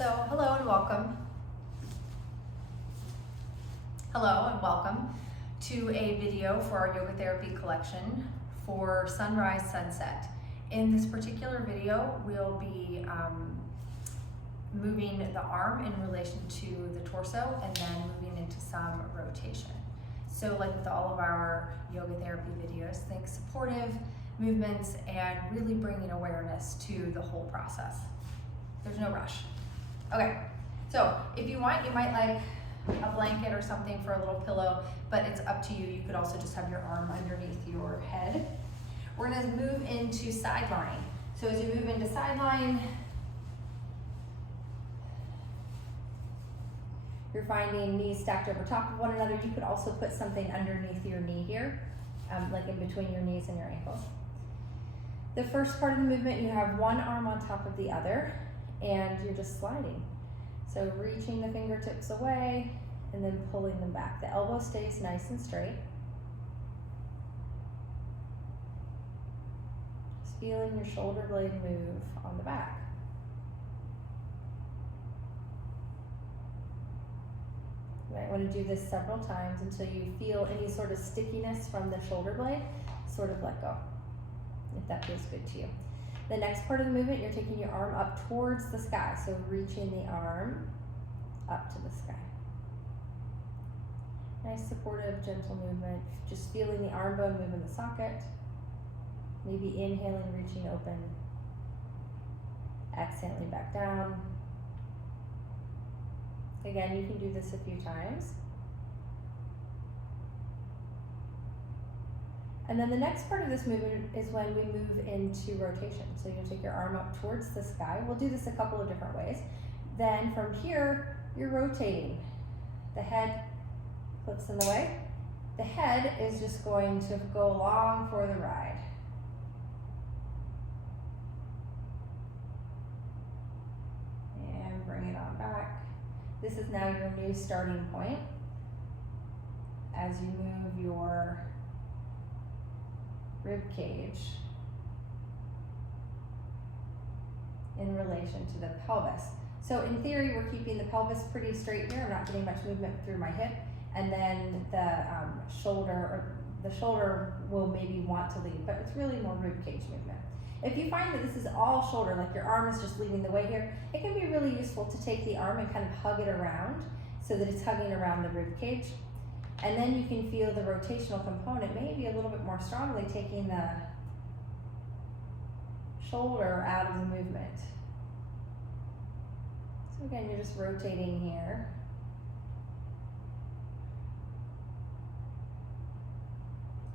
So hello and welcome. Hello and welcome to a video for our yoga therapy collection for Sunrise Sunset. In this particular video, we'll be moving the arm in relation to the torso and then moving into some rotation. So like with all of our yoga therapy videos, think supportive movements and really bringing awareness to the whole process. There's no rush. Okay, so if you want, you might like a blanket or something for a little pillow, but it's up to you. You could also just have your arm underneath your head. We're gonna move into side lying. So as you move into side lying, you're finding knees stacked over top of one another. You could also put something underneath your knee here, like in between your knees and your ankles. The first part of the movement, you have one arm on top of the other, and you're just sliding. So reaching the fingertips away and then pulling them back. The elbow stays nice and straight. Just feeling your shoulder blade move on the back. You might want to do this several times until you feel any sort of stickiness from the shoulder blade. Sort of let go, if that feels good to you. The next part of the movement, you're taking your arm up towards the sky. So reaching the arm up to the sky. Nice supportive, gentle movement. Just feeling the arm bone move in the socket. Maybe inhaling, reaching open. Exhaling back down. Again, you can do this a few times. And then the next part of this movement is when we move into rotation. So you'll take your arm up towards the sky. We'll do this a couple of different ways. Then from here, you're rotating. The head flips in the way. The head is just going to go along for the ride. And bring it on back. This is now your new starting point as you move your rib cage in relation to the pelvis. So in theory, we're keeping the pelvis pretty straight here. I'm not getting much movement through my hip. And then the shoulder will maybe want to lead, but it's really more rib cage movement. If you find that this is all shoulder, like your arm is just leading the way here, it can be really useful to take the arm and kind of hug it around so that it's hugging around the rib cage. And then you can feel the rotational component maybe a little bit more strongly, taking the shoulder out of the movement. So again, you're just rotating here.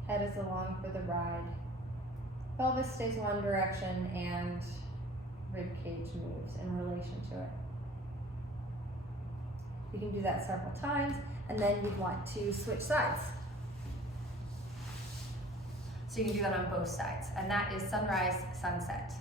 Head is along for the ride. Pelvis stays one direction and rib cage moves in relation to it. You can do that several times, and then you'd want to switch sides. So you can do that on both sides, and that is Sunrise Sunset.